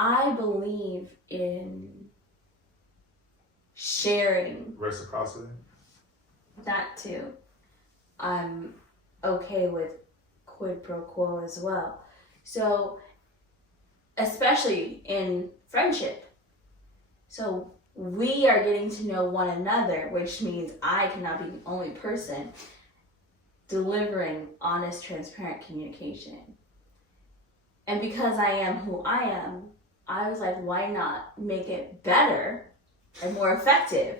I believe in sharing. Reciprocity? That too. I'm okay with quid pro quo as well. So, especially in friendship. So, we are getting to know one another, which means I cannot be the only person delivering honest, transparent communication. And because I am who I am, I was like, why not make it better and more effective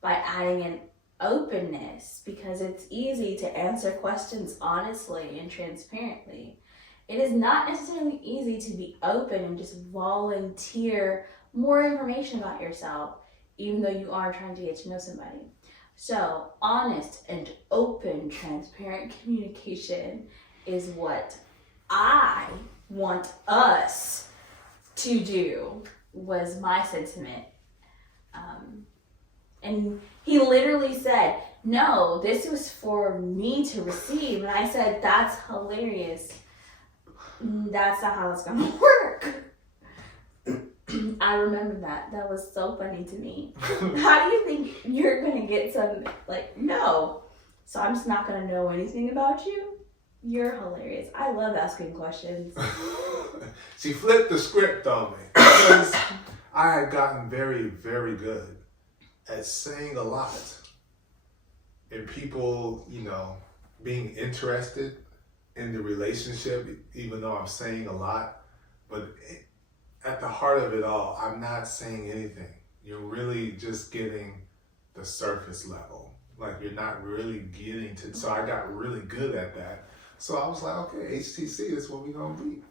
by adding an openness? Because it's easy to answer questions honestly and transparently. It is not necessarily easy to be open and just volunteer more information about yourself, even though you are trying to get to know somebody. So, honest and open, transparent communication is what I want us to do, was my sentiment. And he literally said, no, this was for me to receive. And I said, that's hilarious. That's not how it's going to work. I remember that. That was so funny to me. How do you think you're going to get some, like, no. So I'm just not going to know anything about you? You're hilarious. I love asking questions. She flipped the script on me. Because I had gotten very, very good at saying a lot. And people, being interested in the relationship, even though I'm saying a lot. But at the heart of it all, I'm not saying anything. You're really just getting the surface level. Like, you're not really getting to, so I got really good at that. So I was like, okay, HTC is what we're going to be.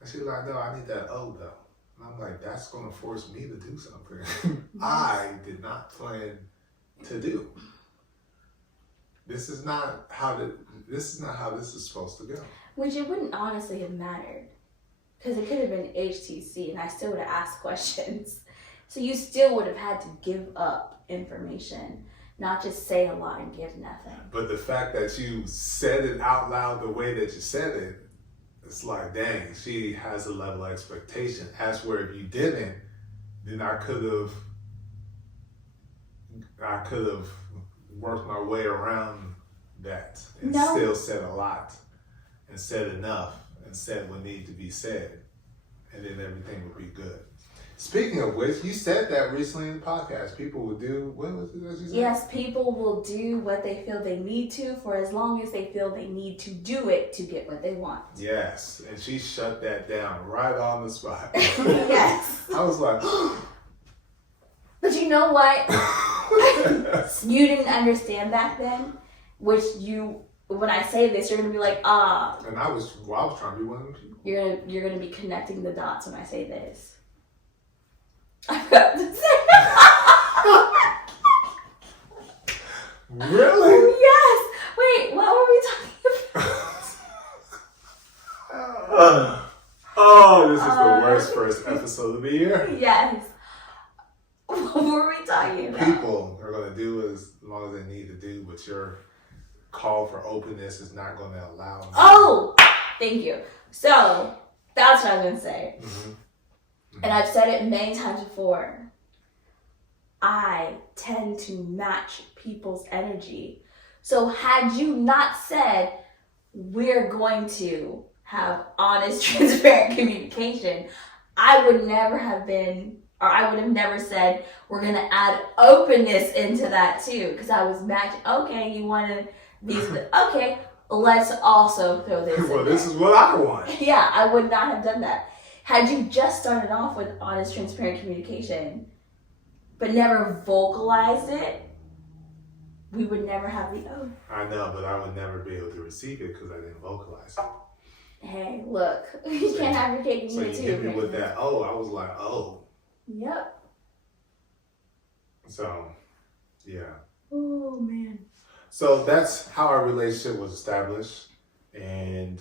And she was like, no, I need that O though. And I'm like, that's going to force me to do something I did not plan to do. This is not how this is supposed to go. Which it wouldn't honestly have mattered. Because it could have been HTC and I still would have asked questions. So you still would have had to give up information, not just say a lot and give nothing. But the fact that you said it out loud the way that you said it, it's like, dang, she has a level of expectation. As where if you didn't, then I could have worked my way around that and still said a lot and said enough and said what needed to be said, and then everything would be good. Speaking of which, you said that recently in the podcast. People will do, what was it that you said? Yes, people will do what they feel they need to for as long as they feel they need to do it to get what they want. Yes, and she shut that down right on the spot. Yes. I was like, but you know what? You didn't understand back then, which when I say this, you're gonna be like, ah. And I was trying to be one of them people. You're gonna be connecting the dots when I say this. I forgot to say. Really? Yes. Wait, what were we talking about? Oh, this is the worst first episode of the year. Yes. What were we talking about? People are gonna do as long as they need to do, but your call for openness is not going to allow them. Oh, thank you. So that's what I was going to say. Mm-hmm. Mm-hmm. And I've said it many times before. I tend to match people's energy. So had you not said, we're going to have honest, transparent communication, I would never have been, or I would have never said, we're going to add openness into that too. Because I was matching, okay, you wanted these, okay, let's also throw this well, in this there. is what I want. Yeah, I would not have done that. Had you just started off with honest, transparent communication, but never vocalized it, we would never have the O. I know, but I would never be able to receive it because I didn't vocalize it. Hey, look, you can't have your cake and So eat it you too. hit me with that O, I was like, oh. Yep. So, yeah. Oh, man. So that's how our relationship was established. And